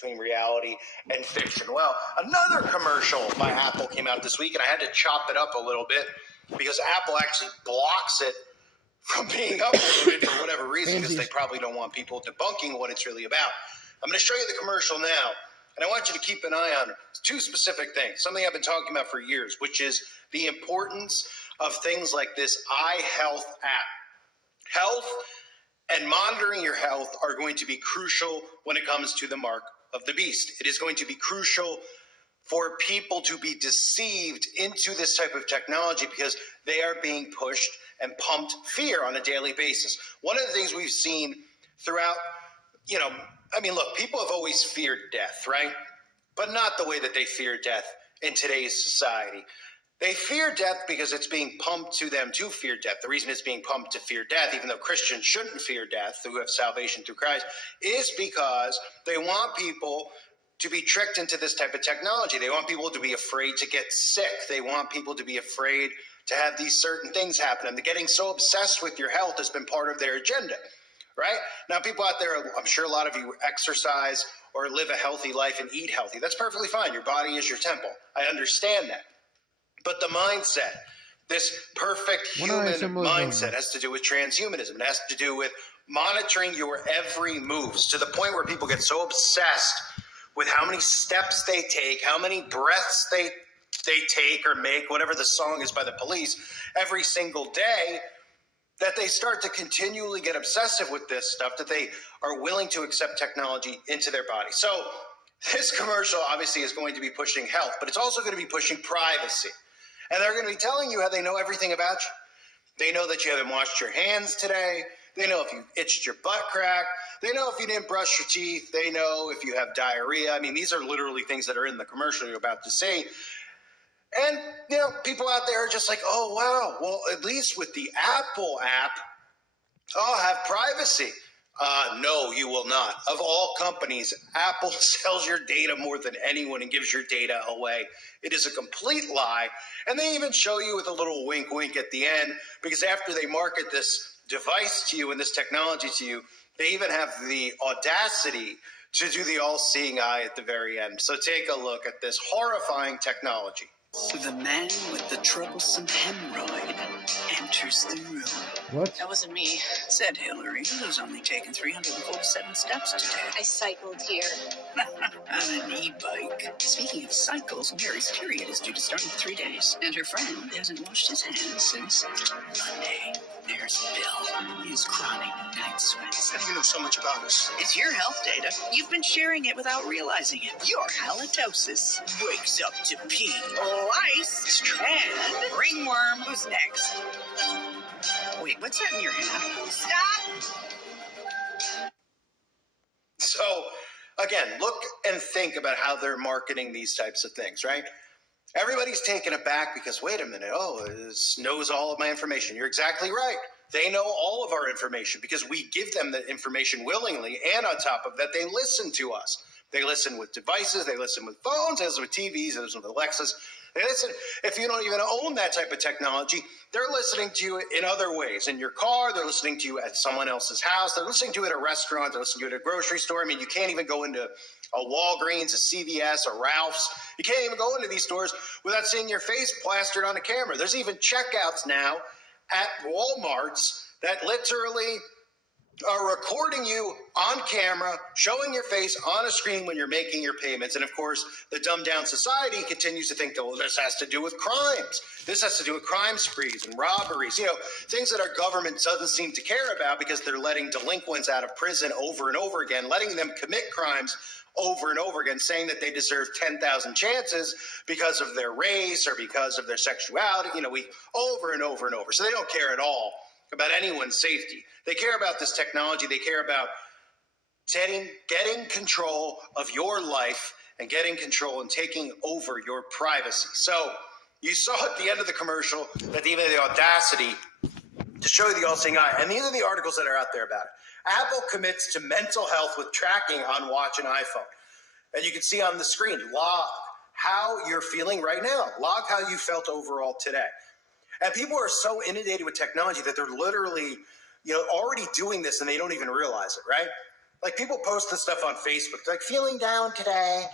between reality and fiction. Well, another commercial by Apple came out this week, and I had to chop it up a little bit because Apple actually blocks it from being uploaded for whatever reason, because they probably don't want people debunking what it's really about. I'm going to show you the commercial now, and I want you to keep an eye on two specific things, something I've been talking about for years, which is the importance of things like this iHealth app. Health and monitoring your health are going to be crucial when it comes to the mark of the beast. It is going to be crucial for people to be deceived into this type of technology because they are being pushed and pumped fear on a daily basis. One of the things we've seen throughout, look, people have always feared death, right? But not the way that they fear death in today's society. They fear death because it's being pumped to them to fear death. The reason it's being pumped to fear death, even though Christians shouldn't fear death, who have salvation through Christ, is because they want people to be tricked into this type of technology. They want people to be afraid to get sick. They want people to be afraid to have these certain things happen. And getting so obsessed with your health has been part of their agenda, right? Now, people out there, I'm sure a lot of you exercise or live a healthy life and eat healthy. That's perfectly fine. Your body is your temple. I understand that. But the mindset, this perfect human mindset, has to do with transhumanism. It has to do with monitoring your every moves, to the point where people get so obsessed with how many steps they take, how many breaths they take or make, whatever the song is by the Police, every single day, that they start to continually get obsessive with this stuff, that they are willing to accept technology into their body. So this commercial obviously is going to be pushing health, but it's also going to be pushing privacy. And they're going to be telling you how they know everything about you. They know that you haven't washed your hands today. They know if you itched your butt crack. They know if you didn't brush your teeth. They know if you have diarrhea. I mean, these are literally things that are in the commercial you're about to see. And, people out there are just like, oh, wow, well, at least with the Apple app, I'll have privacy. No, you will not. Of all companies, Apple sells your data more than anyone and gives your data away. It is a complete lie. And they even show you with a little wink, wink at the end, because after they market this device to you and this technology to you, they even have the audacity to do the all-seeing eye at the very end. So take a look at this horrifying technology. The man with the troublesome hemorrhoid enters the room. What? That wasn't me, said Hillary, who's only taken 347 steps today. I cycled here. On an e-bike. Speaking of cycles, Mary's period is due to start in 3 days, and her friend hasn't washed his hands since Monday. There's Bill, his chronic night sweats. How do you know so much about us? It's your health data. You've been sharing it without realizing it. Your halitosis wakes up to pee. Lice and ringworm. Who's next? Wait, what's that in your hand? Stop! So, again, look and think about how they're marketing these types of things, right? Everybody's taken aback because, wait a minute, this knows all of my information. You're exactly right. They know all of our information because we give them the information willingly, and on top of that, they listen to us. They listen with devices, they listen with phones, they listen with TVs, they listen with Alexas. They listen, if you don't even own that type of technology, they're listening to you in other ways. In your car, they're listening to you at someone else's house, they're listening to you at a restaurant, they're listening to you at a grocery store. I mean, you can't even go into a Walgreens, a CVS, a Ralph's. You can't even go into these stores without seeing your face plastered on a camera. There's even checkouts now at Walmarts that literally are recording you on camera, showing your face on a screen when you're making your payments. And of course, the dumbed down society continues to think that, well, this has to do with crimes. This has to do with crime sprees and robberies, things that our government doesn't seem to care about because they're letting delinquents out of prison over and over again, letting them commit crimes over and over again, saying that they deserve 10,000 chances because of their race or because of their sexuality, over and over and over. So they don't care at all about anyone's safety. They care about this technology. They care about getting control of your life and getting control and taking over your privacy. So you saw at the end of the commercial that even the audacity to show you the all-seeing eye. And these are the articles that are out there about it. Apple commits to mental health with tracking on watch and iPhone. And you can see on the screen, log how you're feeling right now. Log how you felt overall today. And people are so inundated with technology that they're literally, already doing this and they don't even realize it, right? Like people post this stuff on Facebook, like feeling down today,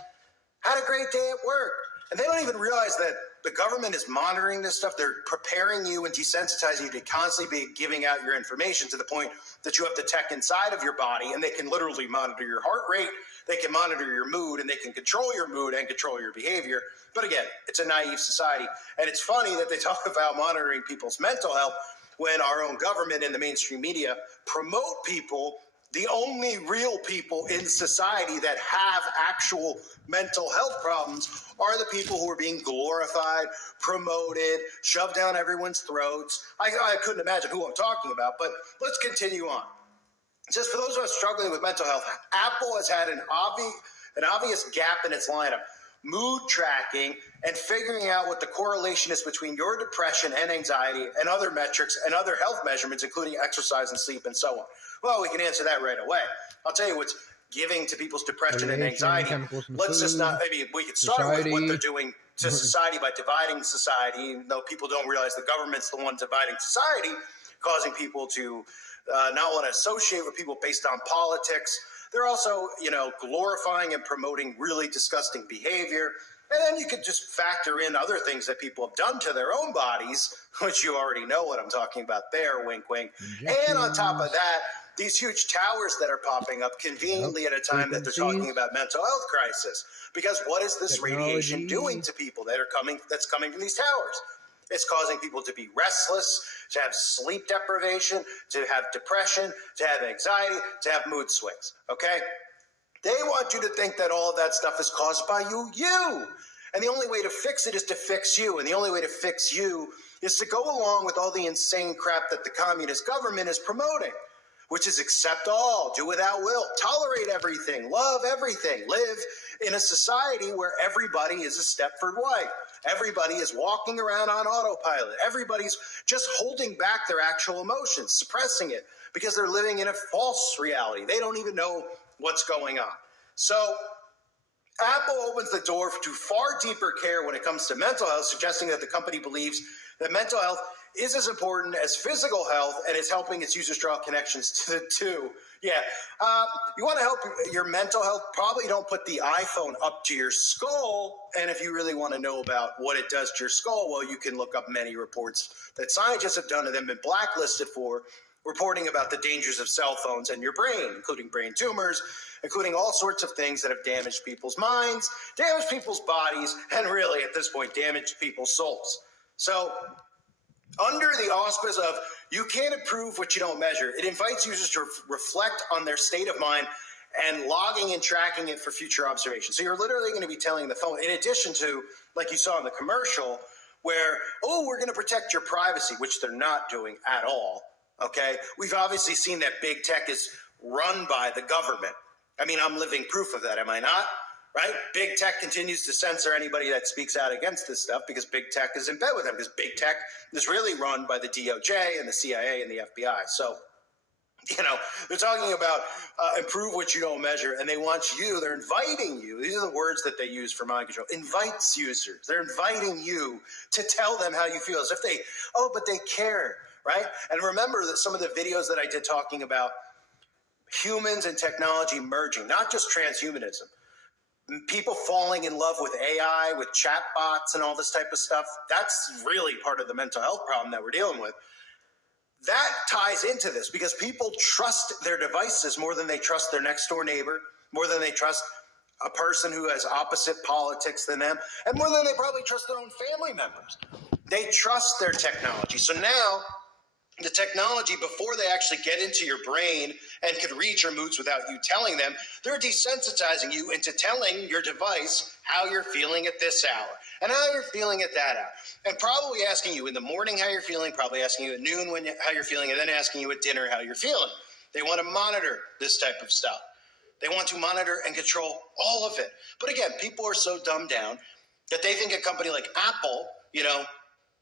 had a great day at work. And they don't even realize that the government is monitoring this stuff. They're preparing you and desensitizing you to constantly be giving out your information to the point that you have the tech inside of your body, and they can literally monitor your heart rate, they can monitor your mood, and they can control your mood and control your behavior. But again, it's a naive society. And it's funny that they talk about monitoring people's mental health when our own government and the mainstream media promote people, the only real people in society that have actual mental health problems are the people who are being glorified, promoted, shoved down everyone's throats. I couldn't imagine who I'm talking about, but let's continue on. Just for those of us struggling with mental health, Apple has had an obvious gap in its lineup. Mood tracking and figuring out what the correlation is between your depression and anxiety and other metrics and other health measurements, including exercise and sleep and so on. Well, we can answer that right away. I'll tell you what's giving to people's depression and anxiety. Let's just not, maybe we could start with what they're doing to society by dividing society, even though people don't realize the government's the one dividing society, causing people to not want to associate with people based on politics. They're also, glorifying and promoting really disgusting behavior. And then you could just factor in other things that people have done to their own bodies, which you already know what I'm talking about there, wink, wink. And on top of that, these huge towers that are popping up conveniently at a time that they're talking about mental health crisis. Because what is this radiation doing to people that's coming from these towers? It's causing people to be restless, to have sleep deprivation, to have depression, to have anxiety, to have mood swings, okay? They want you to think that all of that stuff is caused by you. And the only way to fix it is to fix you. And the only way to fix you is to go along with all the insane crap that the communist government is promoting, which is accept all, do without will, tolerate everything, love everything, live in a society where everybody is a Stepford wife. Everybody is walking around on autopilot. Everybody's just holding back their actual emotions, suppressing it, because they're living in a false reality. They don't even know what's going on. So Apple opens the door to far deeper care when it comes to mental health, suggesting that the company believes that mental health is as important as physical health and is helping its users draw connections to the two. Yeah, you want to help your mental health, probably don't put the iPhone up to your skull. And if you really want to know about what it does to your skull, well, you can look up many reports that scientists have done and then been blacklisted for reporting about the dangers of cell phones and your brain, including brain tumors, including all sorts of things that have damaged people's minds, damaged people's bodies, and really, at this point, damaged people's souls. So under the auspice of you can't improve what you don't measure, it invites users to reflect on their state of mind and logging and tracking it for future observation. So you're literally going to be telling the phone, in addition to, like you saw in the commercial, where, we're going to protect your privacy, which they're not doing at all, okay? We've obviously seen that big tech is run by the government. I mean, I'm living proof of that, am I not? Right? Big tech continues to censor anybody that speaks out against this stuff because big tech is in bed with them, because big tech is really run by the DOJ and the CIA and the FBI. So, they're talking about improve what you don't measure, and they're inviting you. These are the words that they use for mind control. Invites users. They're inviting you to tell them how you feel, as if but they care, right? And remember that some of the videos that I did talking about humans and technology merging, not just transhumanism, people falling in love with AI, with chatbots and all this type of stuff, that's really part of the mental health problem that we're dealing with. That ties into this because people trust their devices more than they trust their next door neighbor, more than they trust a person who has opposite politics than them, and more than they probably trust their own family members. They trust their technology. So now the technology, before they actually get into your brain and can read your moods without you telling them, they're desensitizing you into telling your device how you're feeling at this hour and how you're feeling at that hour. And probably asking you in the morning how you're feeling, probably asking you at noon how you're feeling, and then asking you at dinner how you're feeling. They want to monitor this type of stuff. They want to monitor and control all of it. But again, people are so dumbed down that they think a company like Apple,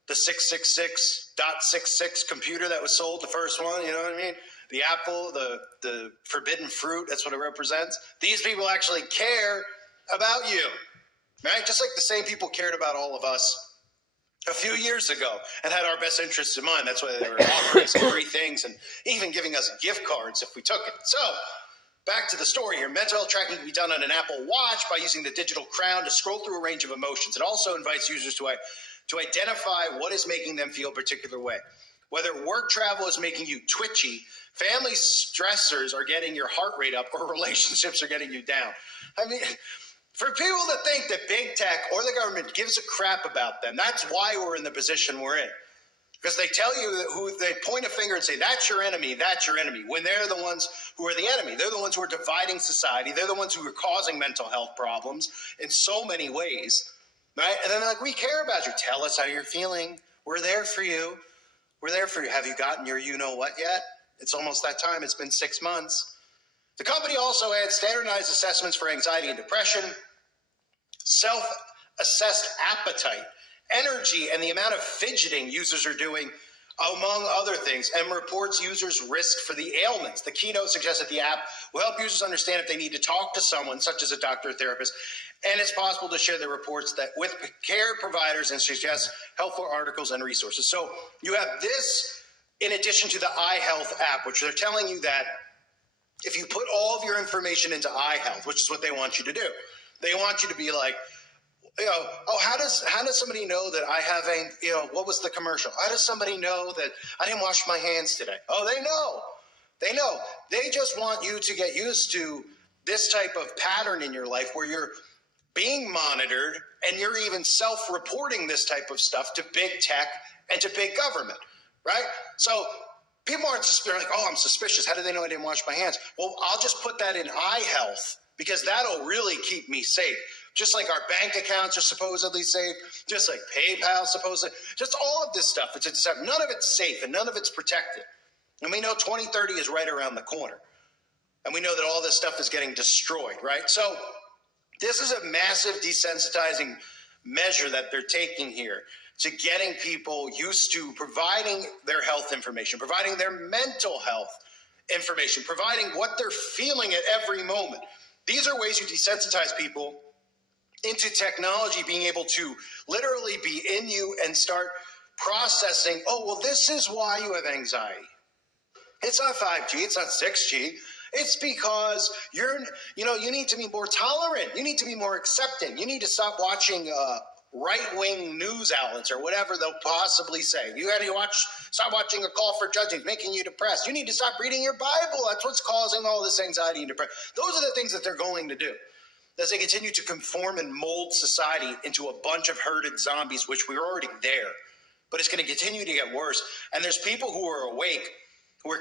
the 666.66 computer that was sold, the first one, you know what I mean? The Apple, the forbidden fruit, that's what it represents. These people actually care about you, right? Just like the same people cared about all of us a few years ago and had our best interests in mind. That's why they were offering some free things and even giving us gift cards if we took it. So back to the story here. Mental health tracking can be done on an Apple Watch by using the digital crown to scroll through a range of emotions. It also invites users to identify what is making them feel a particular way. Whether work travel is making you twitchy, family stressors are getting your heart rate up, or relationships are getting you down. I mean, for people to think that big tech or the government gives a crap about them, that's why we're in the position we're in. Because they tell you, they point a finger and say, that's your enemy, when they're the ones who are the enemy. They're the ones who are dividing society. They're the ones who are causing mental health problems in so many ways, right? And then they're like, we care about you. Tell us how you're feeling. We're there for you. We're there for you. Have you gotten your you-know-what yet? It's almost that time. It's been 6 months. The company also adds standardized assessments for anxiety and depression, self-assessed appetite, energy, and the amount of fidgeting users are doing, among other things, and reports users' risk for the ailments. The keynote suggests that the app will help users understand if they need to talk to someone, such as a doctor or therapist, and it's possible to share the reports that with care providers and suggest helpful articles and resources. So you have this in addition to the iHealth app, which they're telling you that if you put all of your information into iHealth, which is what they want you to do, they want you to be like, oh, how does somebody know that I have what was the commercial? How does somebody know that I didn't wash my hands today? Oh, they know. They know. They just want you to get used to this type of pattern in your life where you're being monitored and you're even self-reporting this type of stuff to big tech and to big government, right? So people aren't like, oh, I'm suspicious. How do they know I didn't wash my hands? Well, I'll just put that in iHealth because that'll really keep me safe. Just like our bank accounts are supposedly safe, just like PayPal supposedly, just all of this stuff. None of it's safe and none of it's protected. And we know 2030 is right around the corner. And we know that all this stuff is getting destroyed, right? So this is a massive desensitizing measure that they're taking here to getting people used to providing their health information, providing their mental health information, providing what they're feeling at every moment. These are ways you desensitize people into technology being able to literally be in you and start processing, oh, well, this is why you have anxiety. It's not 5G, it's not 6G. It's because you need to be more tolerant. You need to be more accepting. You need to stop watching right-wing news outlets or whatever they'll possibly say. You got to stop watching A Call for Judging, making you depressed. You need to stop reading your Bible. That's what's causing all this anxiety and depression. Those are the things that they're going to do as they continue to conform and mold society into a bunch of herded zombies, which we're already there. But it's going to continue to get worse. And there's people who are awake who are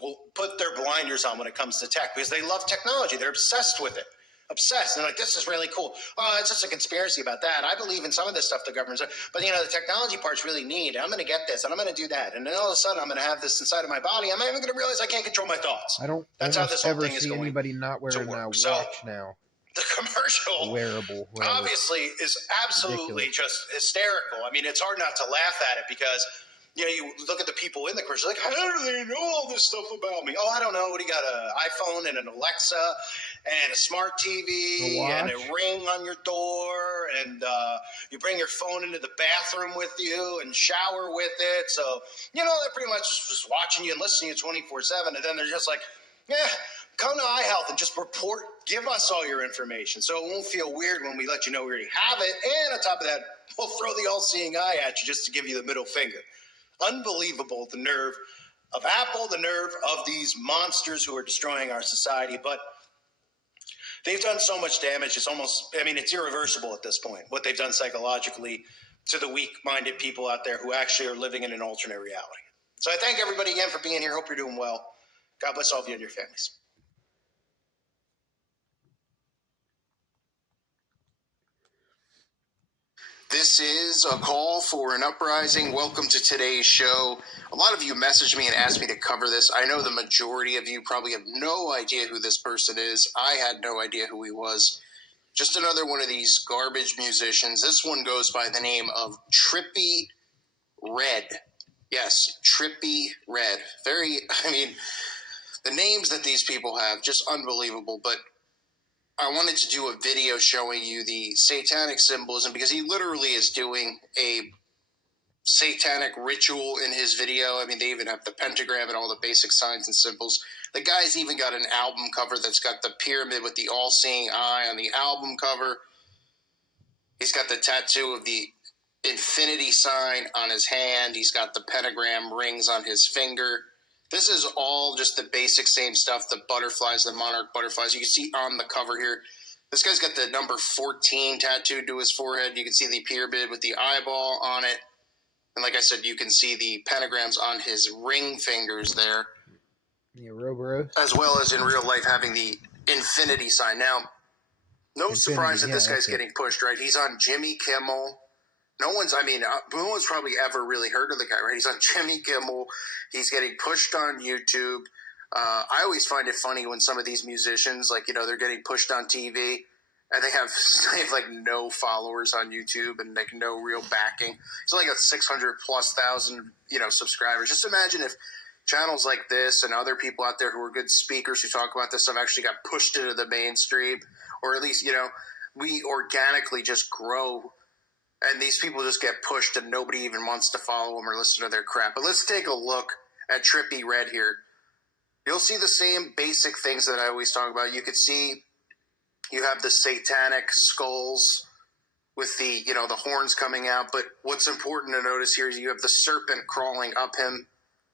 will put their blinders on when it comes to tech because they love technology. They're obsessed with it. Obsessed. They're like, this is really cool. Oh, it's just a conspiracy about that. I believe in some of this stuff the government's doing. But, the technology part's really neat. I'm going to get this, and I'm going to do that. And then all of a sudden, I'm going to have this inside of my body. I'm not even going to realize I can't control my thoughts. I don't ever see anybody not wearing a watch now. The commercial wearable obviously is absolutely just hysterical. I mean, it's hard not to laugh at it because you look at the people in the commercial like, how do they know all this stuff about me? Oh, I don't know. What do you got? An iPhone and an Alexa and a smart TV and a ring on your door, and you bring your phone into the bathroom with you and shower with it. So they're pretty much just watching you and listening to you 24/7, and then they're just like, yeah. Come to iHealth and just give us all your information so it won't feel weird when we let you know we already have it. And on top of that, we'll throw the all-seeing eye at you just to give you the middle finger. Unbelievable, the nerve of Apple, the nerve of these monsters who are destroying our society. But they've done so much damage. It's irreversible at this point, what they've done psychologically to the weak-minded people out there who actually are living in an alternate reality. So I thank everybody again for being here. Hope you're doing well. God bless all of you and your families. This is a call for an uprising. Welcome to today's show. A lot of you messaged me and asked me to cover this. I know the majority of you probably have no idea who this person is. I had no idea who he was. Just another one of these garbage musicians. This one goes by the name of Trippie Redd. Yes, Trippie Redd. The names that these people have, just unbelievable. But I wanted to do a video showing you the satanic symbolism because he literally is doing a satanic ritual in his video. I mean, they even have the pentagram and all the basic signs and symbols. The guy's even got an album cover that's got the pyramid with the all-seeing eye on the album cover. He's got the tattoo of the infinity sign on his hand. He's got the pentagram rings on his finger. This is all just the basic same stuff, the butterflies, the monarch butterflies. You can see on the cover here, this guy's got the number 14 tattooed to his forehead. You can see the pyramid with the eyeball on it. And like I said, you can see the pentagrams on his ring fingers there. The Ouroboros. As well as in real life having the infinity sign. Now, no surprise that this guy's getting pushed, right? He's on Jimmy Kimmel. No one's probably ever really heard of the guy, right? He's on Jimmy Kimmel. He's getting pushed on YouTube. I always find it funny when some of these musicians, like, you know, they're getting pushed on TV and they have like no followers on YouTube and like no real backing. It's like a 600,000+, you know, subscribers. Just imagine if channels like this and other people out there who are good speakers who talk about this stuff actually got pushed into the mainstream, or at least, you know, we organically just grow and these people just get pushed and nobody even wants to follow them or listen to their crap. But let's take a look at Trippy Red here. You'll see the same basic things that I always talk about. You could see you have the satanic skulls with the, you know, the horns coming out. But what's important to notice here is you have the serpent crawling up him,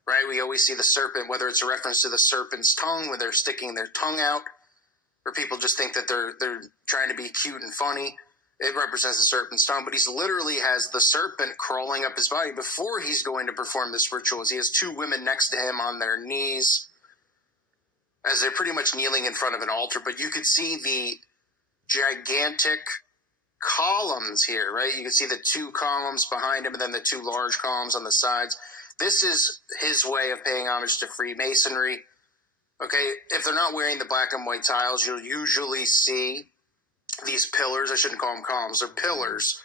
right? We always see the serpent, whether it's a reference to the serpent's tongue, where they're sticking their tongue out, or people just think that they're trying to be cute and funny. It represents the serpent's tongue, but he's literally has the serpent crawling up his body before he's going to perform this ritual. He has two women next to him on their knees as they're pretty much kneeling in front of an altar, but you could see the gigantic columns here, right? You can see the two columns behind him and then the two large columns on the sides. This is his way of paying homage to Freemasonry. Okay, if they're not wearing the black and white tiles, you'll usually see these pillars. I shouldn't call them columns, they're pillars,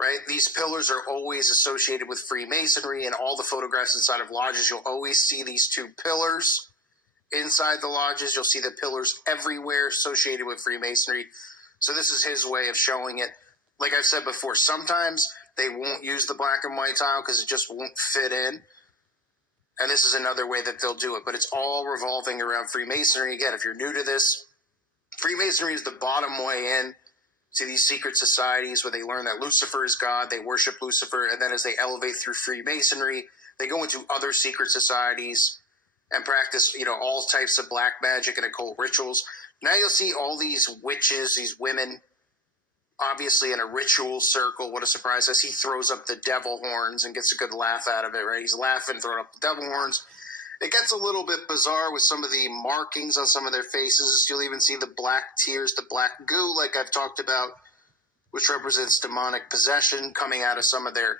right? These pillars are always associated with Freemasonry, and all the photographs inside of lodges, you'll always see these two pillars. Inside the lodges, you'll see the pillars everywhere associated with Freemasonry. So this is his way of showing it. Like I've said before, sometimes they won't use the black and white tile because it just won't fit in. And this is another way that they'll do it. But it's all revolving around Freemasonry. Again, if you're new to this, Freemasonry is the bottom way in to these secret societies where they learn that Lucifer is God, they worship Lucifer, and then as they elevate through Freemasonry, they go into other secret societies and practice, you know, all types of black magic and occult rituals. Now you'll see all these witches, these women, obviously in a ritual circle. What a surprise, as he throws up the devil horns and gets a good laugh out of it, right? He's laughing, throwing up the devil horns. It gets a little bit bizarre with some of the markings on some of their faces. You'll even see the black tears, the black goo, like I've talked about, which represents demonic possession coming out of some of their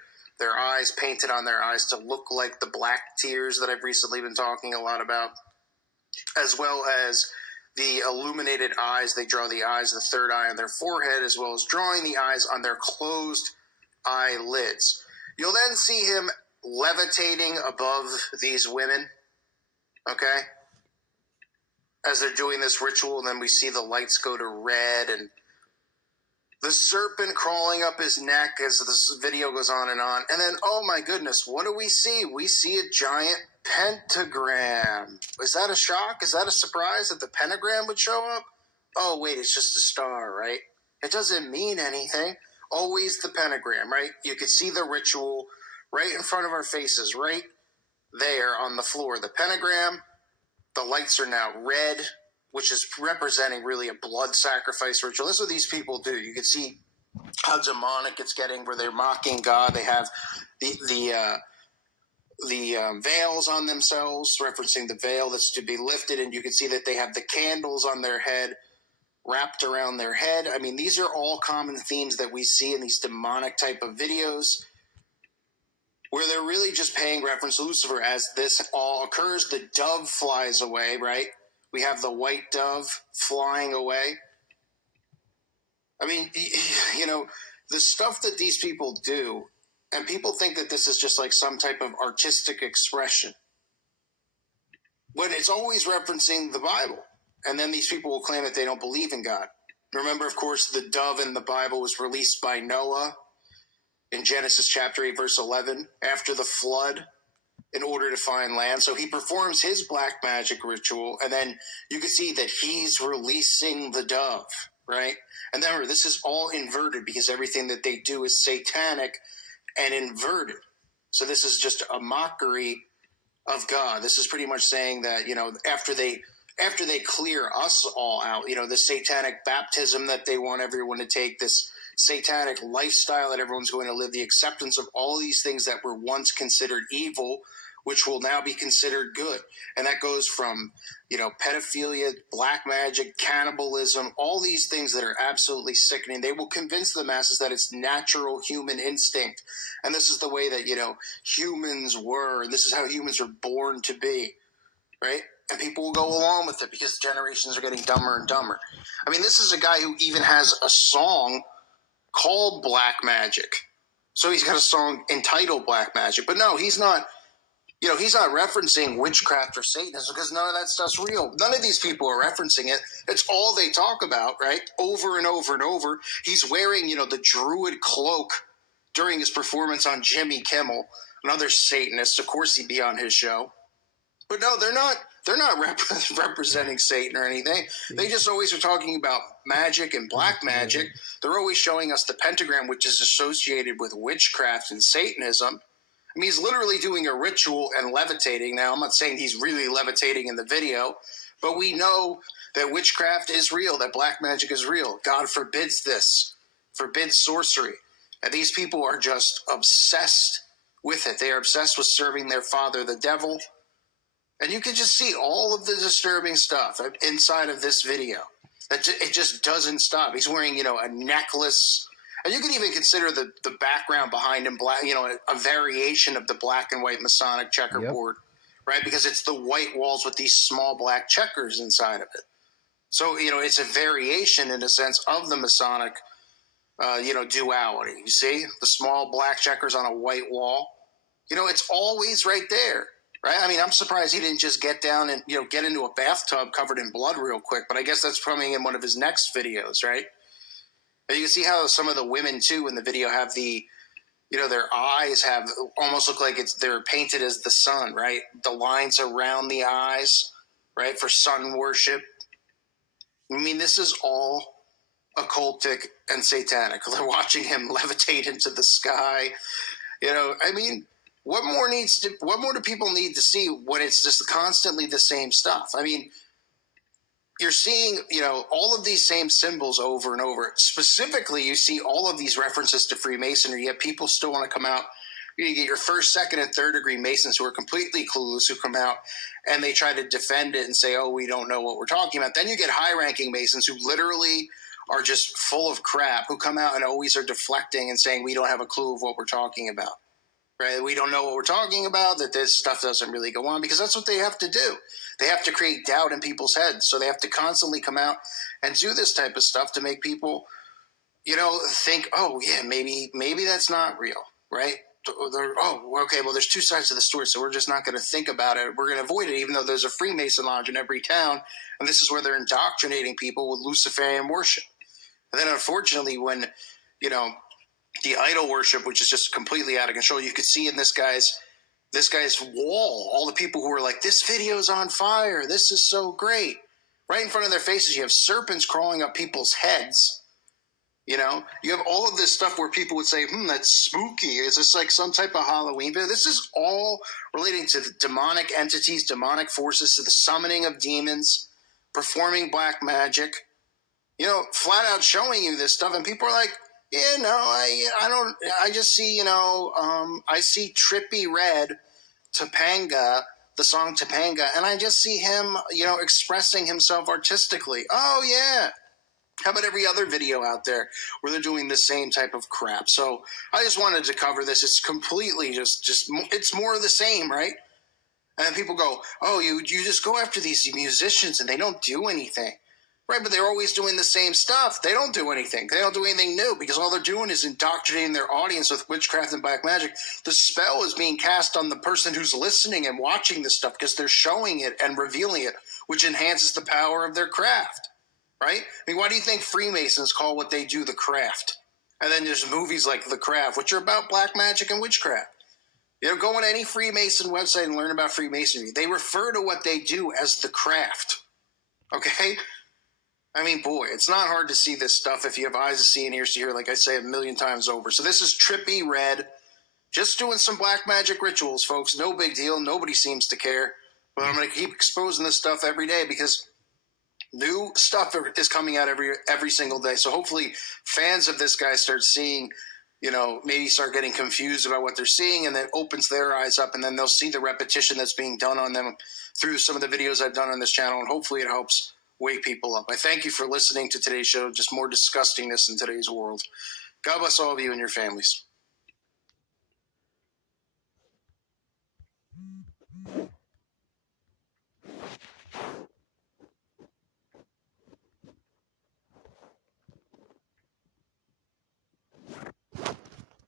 eyes, painted on their eyes to look like the black tears that I've recently been talking a lot about, as well as the illuminated eyes. They draw the eyes, the third eye on their forehead, as well as drawing the eyes on their closed eyelids. You'll then see him levitating above these women, okay, as they're doing this ritual, and then we see the lights go to red, and the serpent crawling up his neck as this video goes on. And then, oh my goodness, what do we see? We see a giant pentagram. Is that a shock? Is that a surprise that the pentagram would show up? Oh, wait, it's just a star, right? It doesn't mean anything. Always the pentagram, right? You can see the ritual right in front of our faces, right there on the floor. The pentagram, the lights are now red, which is representing really a blood sacrifice ritual. This is what these people do. You can see how demonic it's getting, where they're mocking God. They have the veils on themselves, referencing the veil that's to be lifted, and you can see that they have the candles on their head, wrapped around their head. I mean, these are all common themes that we see in these demonic type of videos, where they're really just paying reference to Lucifer. As this all occurs, the dove flies away, right? We have the white dove flying away. I mean, you know, the stuff that these people do, and people think that this is just like some type of artistic expression, when it's always referencing the Bible. And then these people will claim that they don't believe in God. Remember, of course, the dove in the Bible was released by Noah. in Genesis chapter 8, verse 11, after the flood, in order to find land. So he performs his black magic ritual, and then you can see that he's releasing the dove, right? And then remember, this is all inverted because everything that they do is satanic and inverted. So this is just a mockery of God. This is pretty much saying that, you know, after they clear us all out, you know, the satanic baptism that they want everyone to take, this satanic lifestyle that everyone's going to live, the acceptance of all these things that were once considered evil, which will now be considered good. And that goes from, you know, pedophilia, black magic, cannibalism, all these things that are absolutely sickening. They will convince the masses that it's natural human instinct. And this is the way that, you know, humans were. And this is how humans are born to be, right? And people will go along with it because generations are getting dumber and dumber. I mean, this is a guy who even has a song called Black Magic. So he's got a song entitled Black Magic. But no, he's not. You know, he's not referencing witchcraft or Satanism because none of that stuff's real. None of these people are referencing it. It's all they talk about, right? Over and over and over. He's wearing, you know, the druid cloak during his performance on Jimmy Kimmel, another Satanist. Of course he'd be on his show. But no, they're not representing Satan or anything. They just always are talking about magic and black magic. They're always showing us the pentagram, which is associated with witchcraft and Satanism. I mean, he's literally doing a ritual and levitating. Now, I'm not saying he's really levitating in the video, but we know that witchcraft is real, that black magic is real. God forbids this, forbids sorcery. And these people are just obsessed with it. They are obsessed with serving their father, the devil. And you can just see all of the disturbing stuff inside of this video. It just doesn't stop. He's wearing, you know, a necklace. And you can even consider the background behind him, black, you know, a variation of the black and white Masonic checkerboard, right? Because it's the white walls with these small black checkers inside of it. So, you know, it's a variation in a sense of the Masonic, you know, duality. You see the small black checkers on a white wall. You know, it's always right there, right? I mean, I'm surprised he didn't just get down and, you know, get into a bathtub covered in blood real quick. But I guess that's coming in one of his next videos, right? You can see how some of the women, too, in the video have the, you know, their eyes have almost look like they're painted as the sun, right? The lines around the eyes, right, for sun worship. I mean, this is all occultic and satanic. They're watching him levitate into the sky. You know, I mean, what more do people need to see when it's just constantly the same stuff? I mean, you're seeing, you know, all of these same symbols over and over. Specifically, you see all of these references to Freemasonry, yet people still want to come out. You get your first, second, and third degree Masons who are completely clueless, who come out and they try to defend it and say, oh, we don't know what we're talking about. Then you get high-ranking Masons who literally are just full of crap, who come out and always are deflecting and saying we don't have a clue of what we're talking about. Right? We don't know what we're talking about, that this stuff doesn't really go on, because that's what they have to do. They have to create doubt in people's heads. So they have to constantly come out and do this type of stuff to make people, you know, think, oh, yeah, maybe that's not real, right? Oh, okay, well, there's two sides to the story, so we're just not going to think about it. We're going to avoid it, even though there's a Freemason lodge in every town, and this is where they're indoctrinating people with Luciferian worship. And then, unfortunately, when, you know, the idol worship, which is just completely out of control, you could see in this guy's wall, all the people who were like, this video is on fire, this is so great. Right in front of their faces, you have serpents crawling up people's heads. You know, you have all of this stuff where people would say, that's spooky. Is this like some type of Halloween video? This is all relating to the demonic entities, demonic forces, to the summoning of demons, performing black magic, you know, flat out showing you this stuff. And people are like, yeah, no, I just see, you know, I see Trippy Red, Topanga, the song Topanga, and I just see him, you know, expressing himself artistically. Oh, yeah. How about every other video out there where they're doing the same type of crap? So I just wanted to cover this. It's completely just it's more of the same, right? And people go, oh, you just go after these musicians and they don't do anything. Right, but they're always doing the same stuff. They don't do anything. They don't do anything new because all they're doing is indoctrinating their audience with witchcraft and black magic. The spell is being cast on the person who's listening and watching this stuff because they're showing it and revealing it, which enhances the power of their craft. Right? I mean, why do you think Freemasons call what they do the craft? And then there's movies like The Craft, which are about black magic and witchcraft. You know, go on any Freemason website and learn about Freemasonry. They refer to what they do as the craft. Okay? I mean, boy, it's not hard to see this stuff if you have eyes to see and ears to hear, like I say a million times over. So this is Trippy Red. Just doing some black magic rituals, folks. No big deal. Nobody seems to care. But I'm going to keep exposing this stuff every day because new stuff is coming out every single day. So hopefully fans of this guy start seeing, you know, maybe start getting confused about what they're seeing, and then opens their eyes up, and then they'll see the repetition that's being done on them through some of the videos I've done on this channel, and hopefully it helps wake people up. I thank you for listening to today's show. Just more disgustingness in today's world. God bless all of you and your families.